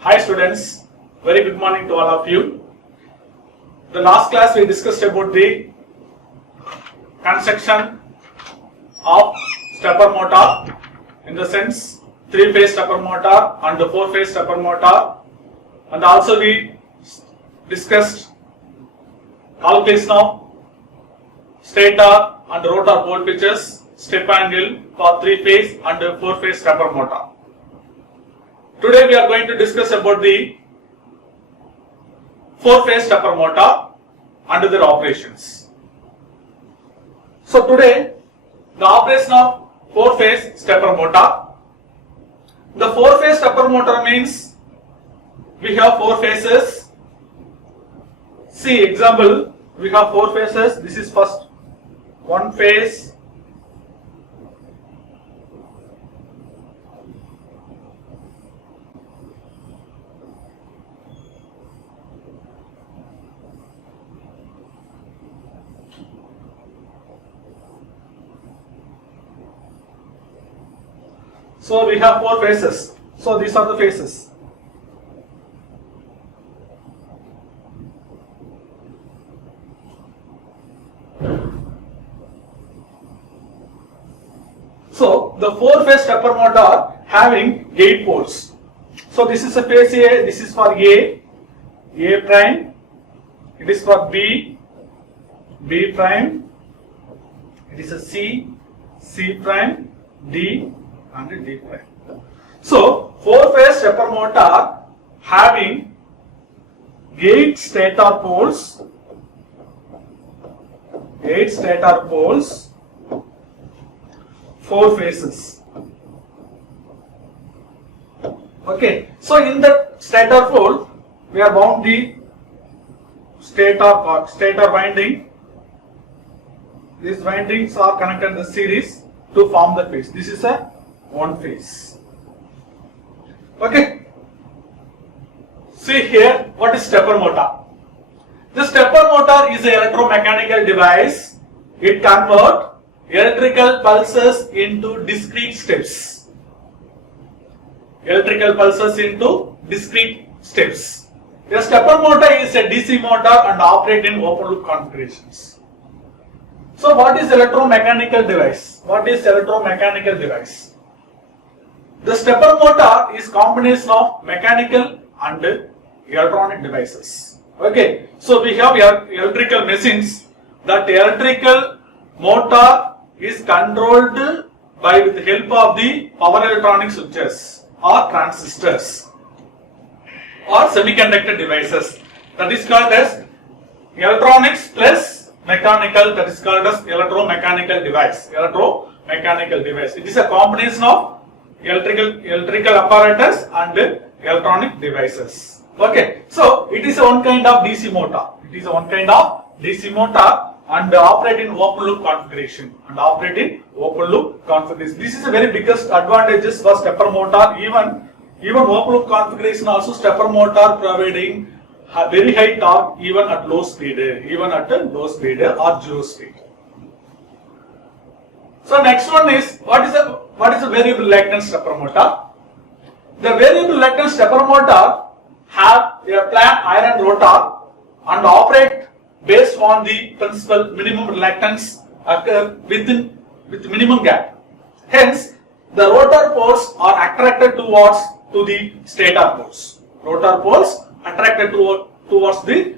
Hi students, very good morning to all of you. The last class we discussed about the construction of stepper motor, in the sense 3-phase stepper motor and 4-phase stepper motor, and also we discussed calculation of stator and rotor pole pitches, step angle for 3-phase and 4-phase stepper motor. Today we are going to discuss about the 4-phase stepper motor and their operations. So today the operation of 4-phase stepper motor. The 4-phase stepper motor means we have 4 phases. See example, we have 4 phases. This is first 1 phase, so we have 4 phases. So these are the phases. So the 4-phase stepper motor having 8 poles. So this is a phase A, this is for A prime, it is for B prime, it is a C prime, D and D prime. So 4-phase stepper motor having 8 stator poles, 4 phases. Okay, so in the stator pole we have bound the stator winding. These windings are connected in the series to form the phase. This is a 1 phase. Okay, see here what is stepper motor. The stepper motor is an electromechanical device. It converts electrical pulses into discrete steps. A stepper motor is a DC motor and operate in open loop configurations. So what is electromechanical device? The stepper motor is combination of mechanical and electronic devices. Okay, so we have electrical machines. That electrical motor is controlled by with the help of the power electronic switches or transistors or semiconductor devices. That is called as electronics plus mechanical. That is called as electromechanical device. It is a combination of electrical apparatus and electronic devices. Okay, so it is one kind of DC motor. And operate in open loop configuration. This is the very biggest advantages for stepper motor. Even open loop configuration also, stepper motor providing very high torque even at low speed or 0 speed. So next one is what is a variable reactance stepper motor? The variable reactance stepper motor have a plain iron rotor and operate based on the principle minimum reluctance occur with minimum gap. Hence, the rotor poles are attracted to the stator poles. Rotor poles attracted towards the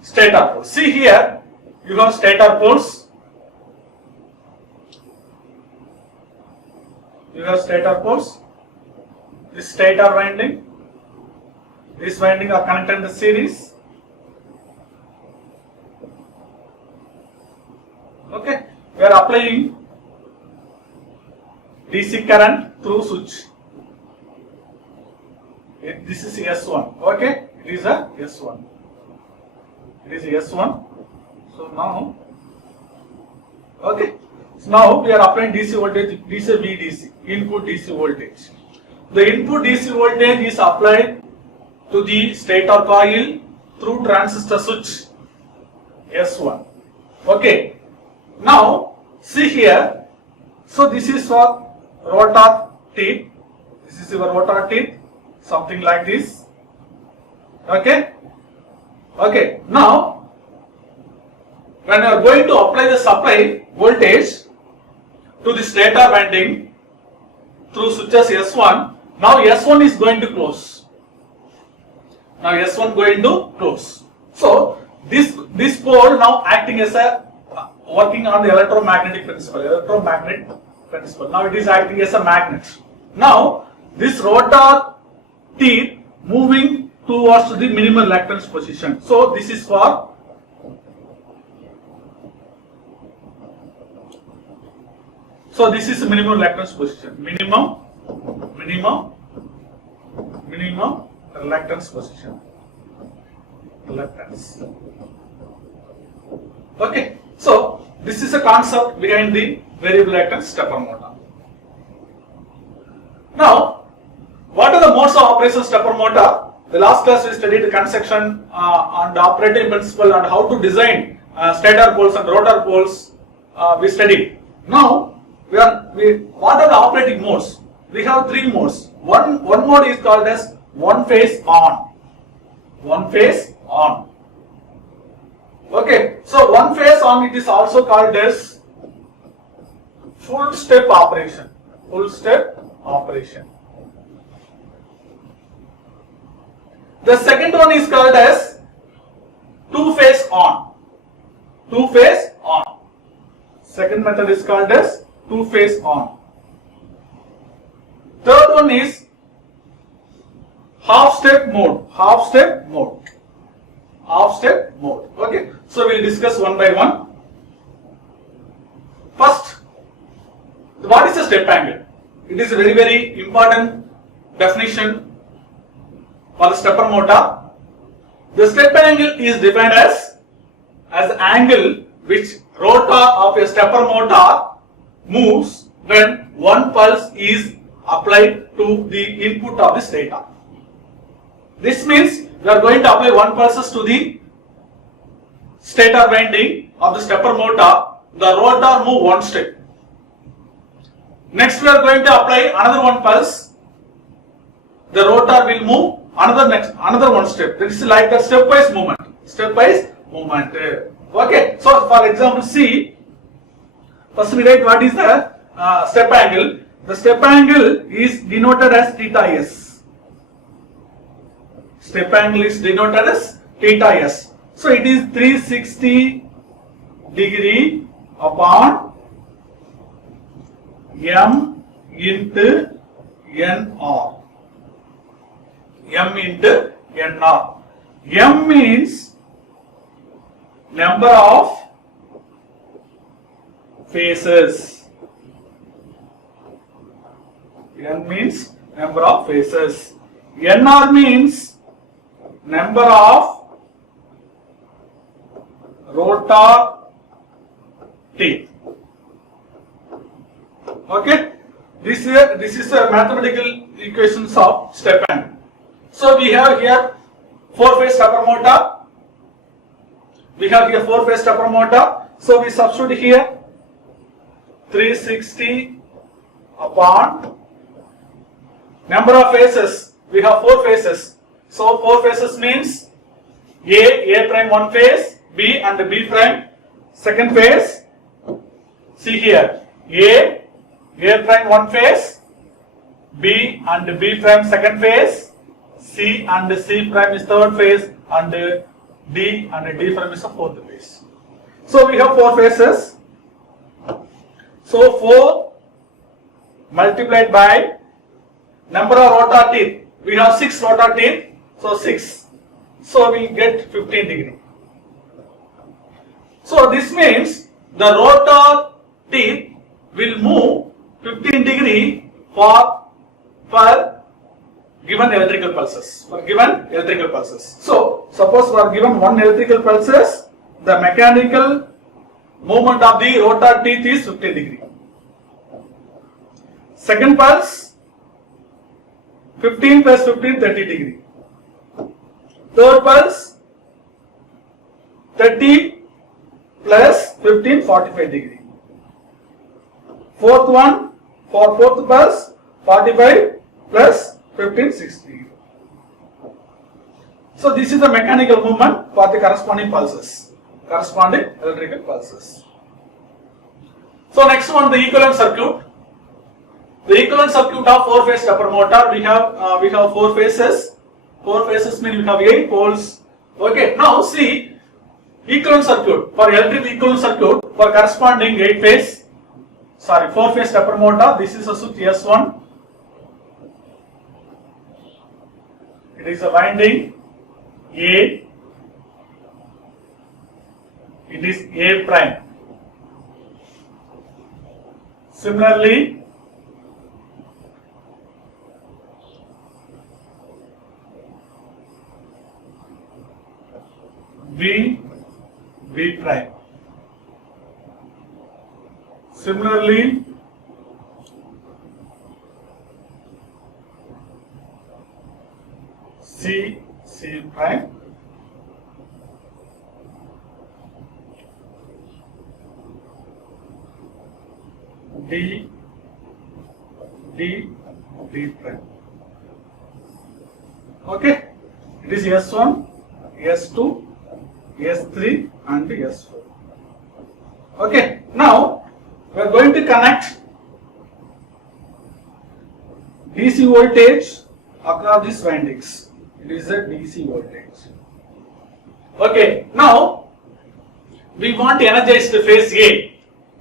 stator poles. See here, you have stator poles. This stator winding. This winding are connected in the series. Okay, we are applying DC current through switch. This is S1. Okay, it is a S1. So now, okay, so now we are applying DC voltage, DC VDC, input DC voltage. The input DC voltage is applied to the stator coil through transistor switch S1. Okay. Now see here, so this is for rotor teeth, this is your rotor teeth, something like this. Okay. Okay. Now, when you are going to apply the supply voltage to the stator winding through switches S1, now S1 is going to close. Now S1 going to close. So this pole now acting as a working on the electromagnetic principle. Now it is acting as a magnet. Now this rotor teeth moving towards the minimum reluctance position. So this is for this is minimum reluctance position. Minimum reluctance position. Reluctance. Okay. So this is a concept behind the variable reluctance stepper motor. Now, what are the modes of operation stepper motor? The last class we studied the construction and operating principle and how to design stator poles and rotor poles. We studied. Now, what are the operating modes? We have three modes. One mode is called as one phase on. One phase on. Okay, so one phase on, it is also called as full step operation. Full step operation. The second one is called as two phase on. Two phase on. Second method is called as two phase on. Third one is half step mode. Half step mode. Half step mode. Okay. So we'll discuss one by one. First, what is a step angle? It is a very, very important definition for the stepper motor. The step angle is defined as angle which rotor of a stepper motor moves when one pulse is applied to the input of the stator. This means we are going to apply one pulses to the stator winding of the stepper motor. The rotor move one step. Next we are going to apply another one pulse. The rotor will move another one step. This is like a stepwise movement. Stepwise movement. Okay. So for example, see. First we write what is the step angle. The step angle is denoted as theta s. Step angle is denoted as theta s. So it is 360 degree upon m into nr. M into nr. M means number of phases. N means number of phases. Nr means number of rotor teeth. Okay, this is a mathematical equations of step angle. So we have here 4-phase stepper motor. We have here 4-phase stepper motor. So we substitute here 360 upon number of phases. We have 4 phases. So 4 phases means A prime one phase, B and B prime second phase. See here, A prime one phase, B and B prime second phase, C and C prime is third phase, and D and D prime is the fourth phase. So we have 4 phases. So 4 multiplied by number of rotor teeth. We have 6 rotor teeth. So 6. So we get 15 degree. So this means the rotor teeth will move 15 degree for given electrical pulses. So suppose we are given one electrical pulses, the mechanical movement of the rotor teeth is 15 degree. Second pulse, 15 plus 15, 30 degree. Third pulse, 30 plus 15, 45 degree. Fourth one, for fourth pulse, 45 plus 15, 60 degree. So this is the mechanical movement for the corresponding pulses, corresponding electrical pulses. So next one, the equivalent circuit. The equivalent circuit of 4-phase stepper motor, we have 4 phases. 4 phases means we have 8 poles. Okay, now see equivalent circuit for electrical equivalent circuit for corresponding 4-phase stepper motor. This is a switch S1. It is a winding A. It is A prime. Similarly, B prime. Similarly, C prime. D prime. Okay, it is S1, S2, S3 and S4. Okay, now we are going to connect DC voltage across these windings. It is a DC voltage. Okay, now we want to energize the phase A.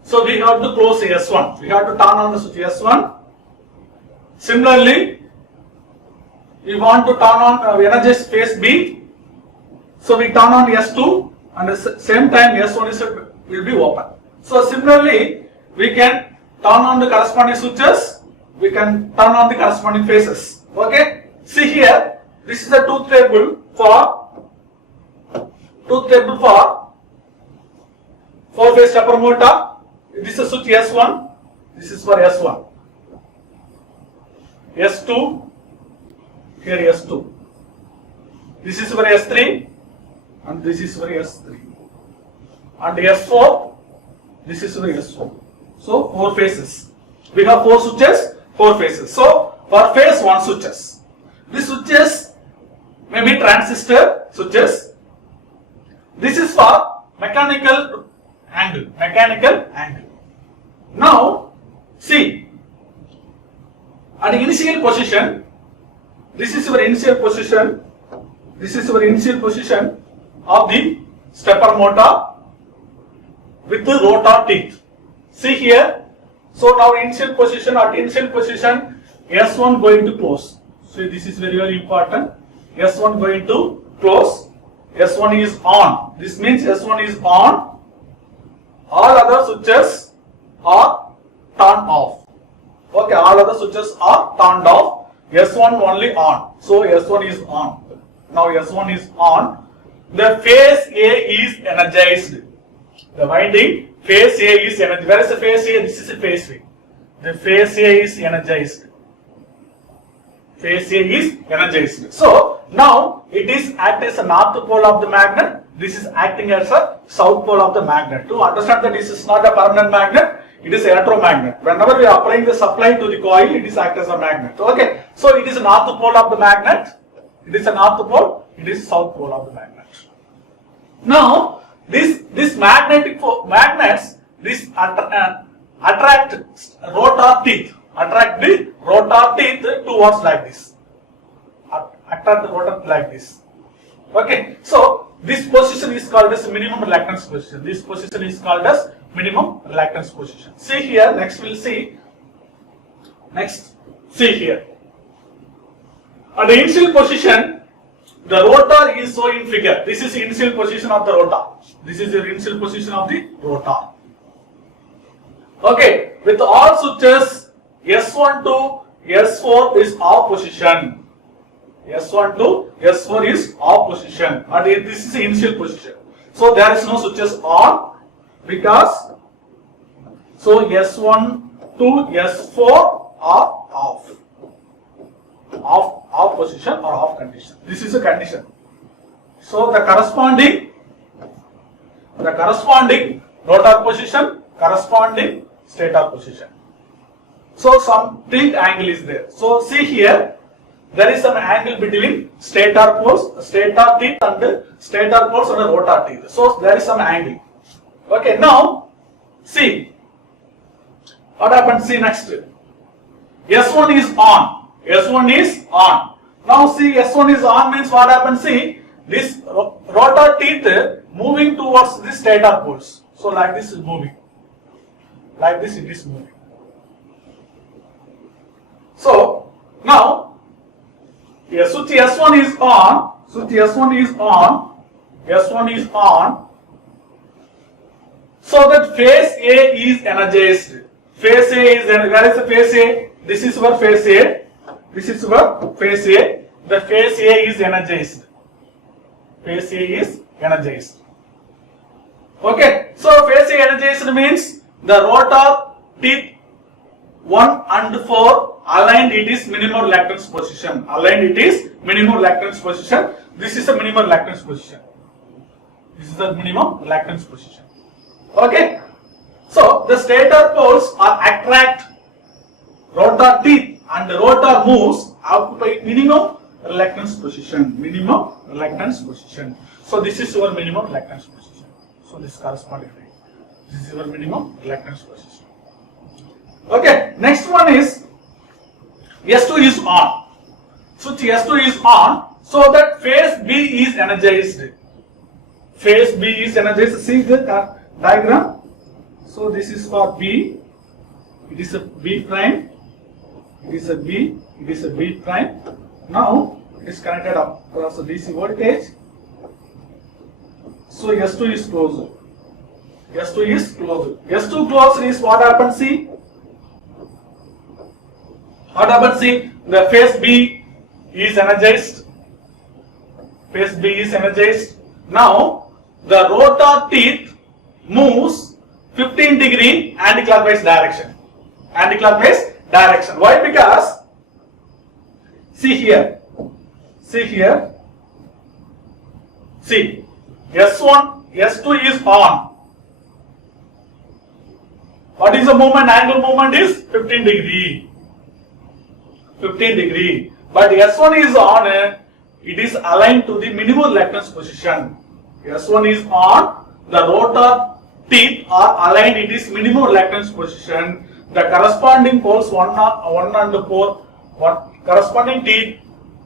So we have to close S1. We have to turn on the switch S1. Similarly, we want to turn on energize phase B. So we turn on S2 and at the same time S1 will be open. So similarly, we can turn on the corresponding switches. We can turn on the corresponding phases. Okay. See here, this is the truth table for 4-phase stepper motor. This is switch S1. This is for S1. S2. Here S2. This is for S3. And this is for S3. And S4. This is for S4. So 4 phases. We have 4 switches, 4 phases. So for phase 1 switches. These switches may be transistor switches. This is for mechanical angle. Now, see, at the initial position, this is your initial position. This is your initial position of the stepper motor with the rotor teeth. See here. So now initial position, at initial position, S1 going to close. So this is very, very important. S1 going to close. S1 is on. This means S1 is on. All other switches are turned off. Okay, all other switches are turned off. S1 only on. So S1 is on. Now S1 is on. The phase A is energized. The winding phase A is energized. Where is the phase A? This is the phase B. The phase A is energized. Phase A is energized. So now it is acting as a north pole of the magnet. This is acting as a south pole of the magnet. To understand that this is not a permanent magnet, it is electromagnet. Whenever we are applying the supply to the coil, it is act as a magnet. Okay. So it is a north pole of the magnet. It is a north pole. It is south pole of the magnet. Now this magnets this attract rotor teeth. Attract the rotor teeth towards like this. Attract the rotor like this. Okay. So this position is called as minimum reluctance position. This position is called as minimum reluctance position. See here. Next we'll see. Next. See here. At the initial position, the rotor is shown in figure. This is the initial position of the rotor. This is the initial position of the rotor. Okay. With all switches, S1 to S4 is off position. S1 to S4 is off position. And this is the initial position. So there is no switches on because so S1 to S4 are off. Off position or off condition. This is a condition. So the corresponding rotor position, corresponding stator position. So some tilt angle is there. So see here, there is some angle between stator poles, stator teeth and stator poles and rotor teeth. So there is some angle. Okay, now see what happens. See next. S1 is on. S1 is on. Now see, S1 is on means what happens? See, this rotor teeth moving towards the stator poles. So like this is moving. Like this it is moving. So now switch S1 is on. Switch S1 is on. S1 is on. So that phase A is energized. Phase A is, where is the phase A? This is our phase A. This is our phase A. The phase A is energized. Phase A is energized. Okay. So phase A energized means the rotor teeth 1 and 4 aligned. It is minimum reluctance position. Aligned. It is minimum reluctance position. This is a minimum reluctance position. This is the minimum reluctance position. Okay. So the stator poles are attract rotor teeth and the rotor moves occupy minimum reluctance position. Minimum reluctance position. So this is your minimum reluctance position. So this corresponding line. This is your minimum reluctance position. Okay. Next one is S2 is on. Switch S2 is on. So that phase B is energized. Phase B is energized. See the diagram. So this is for B. It is a B prime. It is a B. It is a B prime. Now it is connected up across the DC voltage. So S2 is closed. S2 is closed. S2 closed is what happens? See. What happens? See, the phase B is energized. Phase B is energized. Now the rotor teeth moves 15 degree anti-clockwise direction. Anti-clockwise direction. Why? Because see here. See here. See, S1, S2 is on. What is the movement? Angle movement is 15 degree. 15 degree. But S1 is on. It is aligned to the minimum reluctance position. S1 is on. The rotor teeth are aligned. It is minimum reluctance position. The corresponding poles 1 and 4, corresponding teeth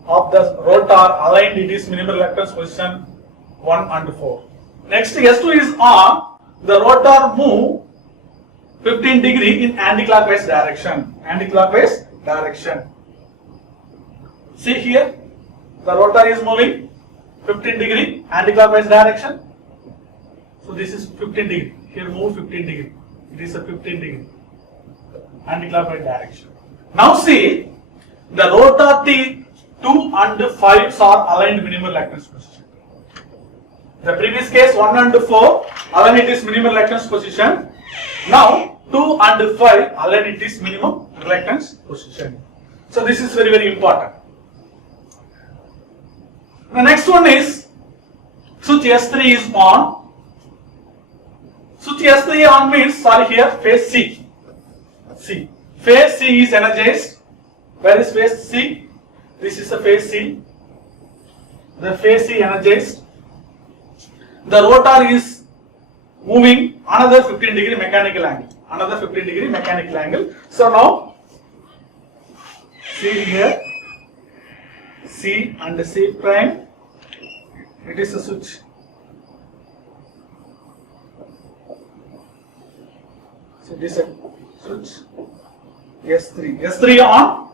of the rotor aligned. It is minimum reluctance position 1 and 4. Next, S2 is on. The rotor move 15 degree in anti-clockwise direction. Anti-clockwise direction. See here, the rotor is moving 15 degree anti-clockwise direction. So this is 15 degree. Here move 15 degree. It is a 15 degree anti-clockwise direction. Now see, the rotor teeth 2 and 5 are aligned minimum reluctance position. The previous case 1 and 4 aligned it is minimum reluctance position. Now 2 and 5 aligned it is minimum reluctance position. So this is very, very important. The next one is switch S3 is on. Switch S3 on means, sorry, here phase C. C. Phase C is energized. Where is phase C? This is the phase C. The phase C energized. The rotor is moving another 15 degree mechanical angle. Another 15 degree mechanical angle. So now, see here, C and C prime. It is a switch. So this is a switch. S3. S3 on.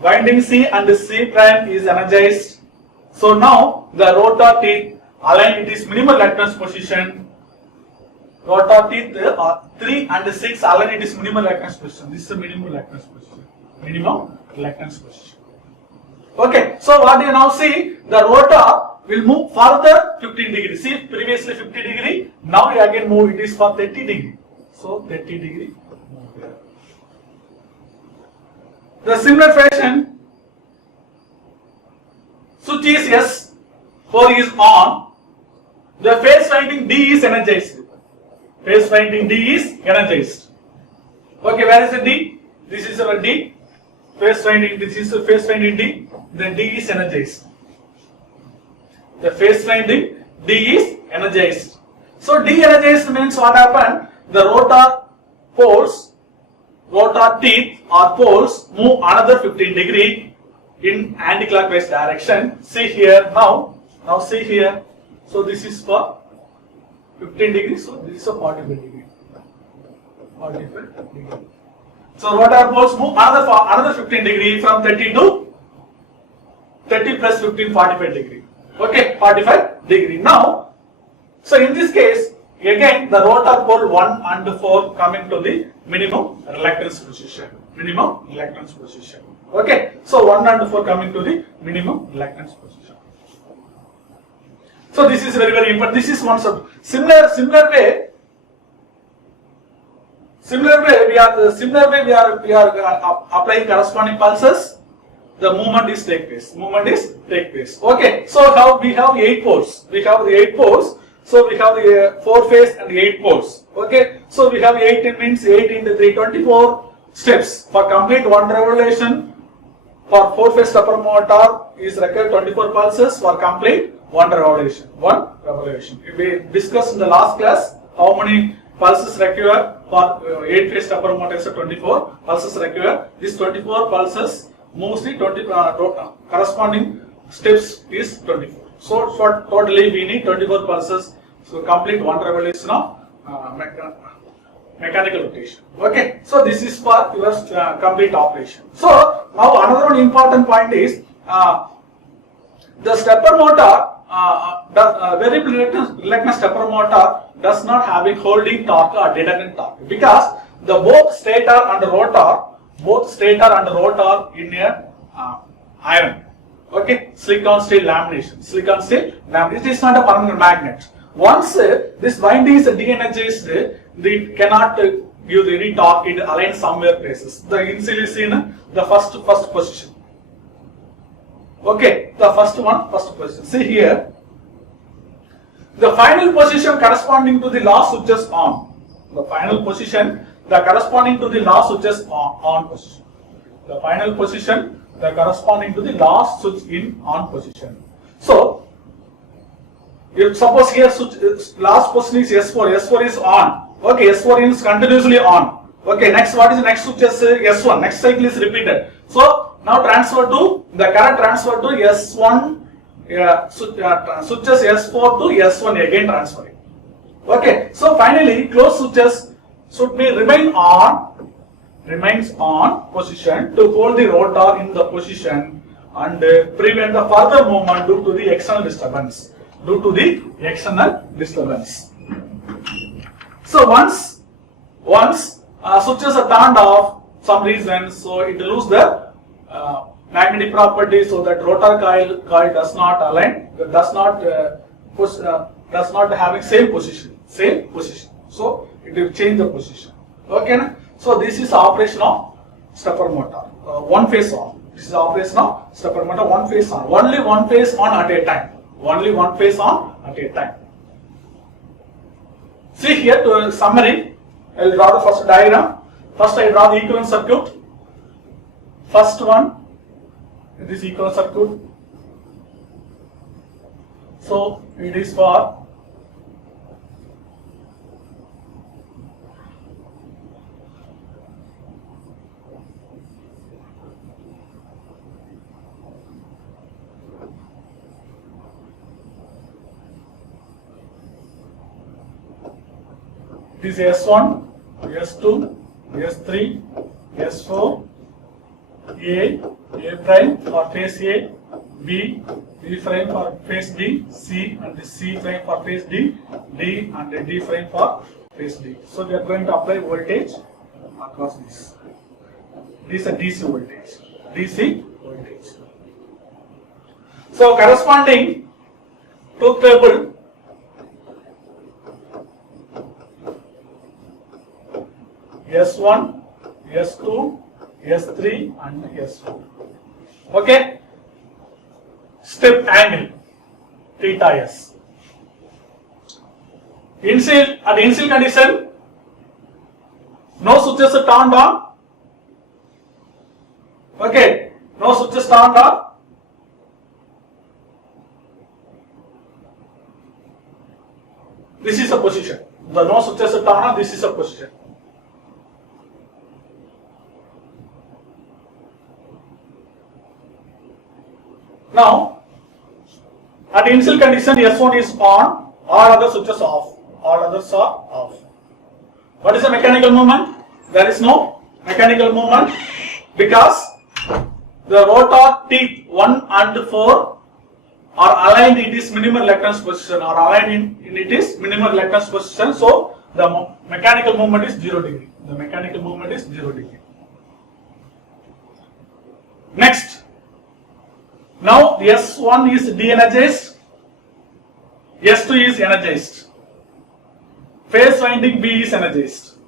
Winding C and C prime is energized. So now the rotor teeth aligned it is minimum reluctance position. Rotor teeth 3 and 6 aligned it is minimum reluctance position. This is the minimum reluctance position. Minimum reluctance position. Okay. So what you now see, the rotor will move further 15 degree. See, previously 50 degree. Now you again move. It is for 30 degree. So 30 degree. The similar fashion, switch is S4 is on. The phase winding D is energized. Phase winding D is energized. Okay, where is the D? This is our D. phase winding, this is phase winding D, then D is energized. The phase winding D is energized. So de-energized means what happened? The rotor poles, rotor teeth or poles move another 15 degree in anti-clockwise direction. See here now see here. So this is for 15 degrees. So this is a 45 degree. 45 degree. So rotor poles move another 15 degree from 30 to 30 plus 15, 45 degree. Okay, 45 degree. Now, so in this case, again the rotor pole 1 and 4 coming to the minimum reluctance position. Minimum reluctance position. Okay, so 1 and 4 coming to the minimum reluctance position. So this is very, very important. This is one similar way we are applying corresponding pulses. The movement is take place. Okay, so how we have 8 poles. We have the 8 poles. So we have the 4 phase and 8 poles. Okay, so we have 8 means 8 into 3, 24 steps. For complete 1 revolution, for 4 phase stepper motor is required 24 pulses for complete 1 revolution. We discussed in the last class how many pulses required for 8 phase stepper motor is 24 pulses required. These 24 pulses moves the corresponding steps is 24. So for totally we need 24 pulses. So complete 1 revolution of mechanical rotation. Okay, so this is for your complete operation. So now another one important point is the stepper motor, very reluctant stepper motor does not have a holding torque or deterrent torque because the both stator and rotor in a iron. Okay, silicon steel lamination. It is not a permanent magnet. Once this winding is de-energized, it cannot give any torque. It aligns somewhere places. The insul is in the first position. Okay, the first position. See here, the final position corresponding to the last switches on. The final position, the corresponding to the last switches on position. The final position, the corresponding to the last switch in on position. So, if suppose here last position is S4 is on. Okay, S4 is continuously on. Okay, next what is the next switch is S1. Next cycle is repeated. So now the current transfer to S1. Switches S4 to S1 again transferring. Okay, so finally closed switches should be remains on position to hold the rotor in the position and prevent the further movement due to the external disturbance. So once switches are turned off some reason, so it loses the magnetic property, so that rotor coil does not align, does not having same position. So it will change the position. Okay, so this is operation of stepper motor. One phase on. This is operation of stepper motor. One phase on. Only one phase on at a time. See here to summary. I will draw the first diagram. First I draw the equivalent circuit. First one. This equivalent circuit. So it is for this S1, S2, S3, S4, A prime for phase A, B prime for phase B, C and the C prime for phase D, D and the D prime for phase D. So we are going to apply voltage across this. This is a DC voltage. So corresponding truth table S1, S2, S3 and S4. Okay. Step angle theta S. At initial condition, no switches are turned on. Okay, no switches turned on. This is a position. The no switches are turned on. This is a position. Now, at initial condition S1 is on, all other switches off. All others are off. What is the mechanical movement? There is no mechanical movement because the rotor teeth 1 and 4 are aligned in its minimum reluctance position, or aligned in its minimum reluctance position. So the mechanical movement is 0 degree. The mechanical movement is 0 degree. Next, now S1 is de-energized, S2 is energized. Phase winding B is energized.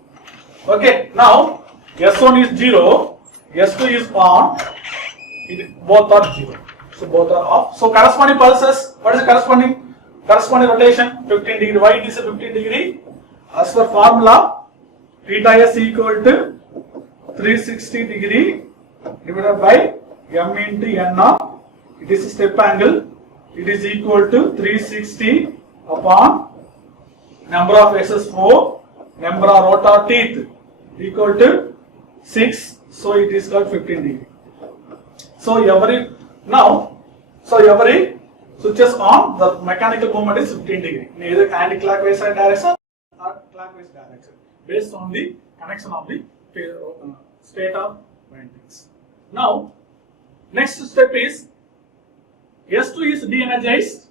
Okay, now S1 is 0, S2 is on, both are 0. So both are off. So corresponding pulses, what is the corresponding rotation? 15 degree. Why it is a 15 degree? As per formula, theta S equal to 360 degree divided by M into NR. It is a step angle. It is equal to 360 upon number of S's 4, number of rotor teeth equal to 6. So it is called 15 degree. So every switches on, the mechanical movement is 15 degree in either anti-clockwise direction or clockwise direction based on the connection of the stator windings. Now, next step is S2 is de-energized,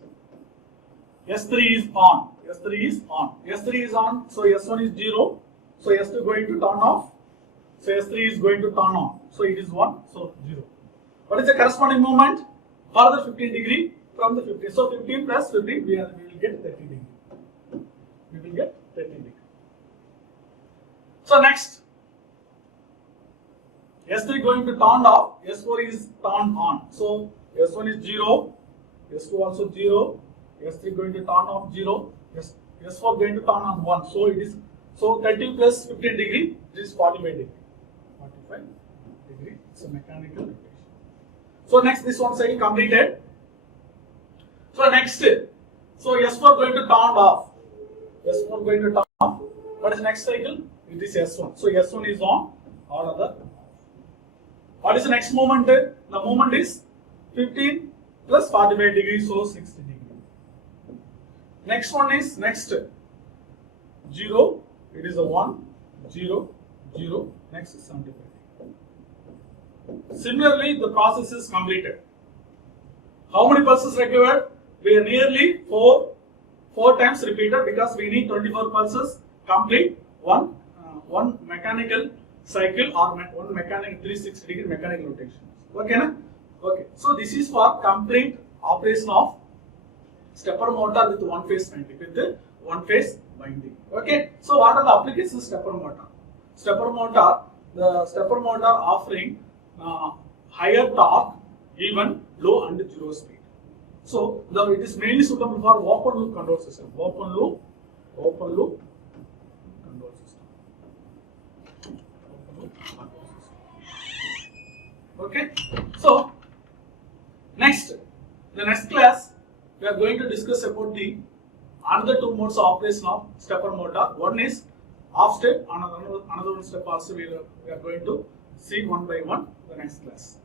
S3 is on, S3 is on, S3 is on, so S1 is 0, so S2 going to turn off, so S3 is going to turn on, so it is 1, so 0. What is the corresponding movement? Further 15 degree from the 15. So 15 plus 15, we will get 30 degree. We will get 30 degree. So next, S3 going to turn off, S4 is turned on. So S1 is 0, S2 also 0, S3 going to turn off 0, S4 going to turn on 1. So it is, so 30 plus 15 degree, this is 45 degree. 45 degree, it's a mechanical rotation. So next, this one cycle completed. So next, so S4 going to turn off. S4 going to turn off. What is next cycle? It is S1. So S1 is on, all other. What is the next movement? The movement is 15 plus 45 degrees, so 60 degree. Next one is next 0. It is a 1, 0, 0. Next is 75. Similarly, the process is completed. How many pulses required? We are nearly 4 times repeated because we need 24 pulses complete one mechanical cycle or one mechanical 360 degree mechanical rotation. Okay, na? Okay. So this is for complete operation of stepper motor with one phase winding. Okay. So what are the applications of stepper motor? The stepper motor offering higher torque, even low and zero speed. So it is mainly suitable for open loop control system. Open loop control system. Okay. So the next class we are going to discuss about the another two modes of operation of stepper motor. One is off step, another one step also we are going to see one by one the next class.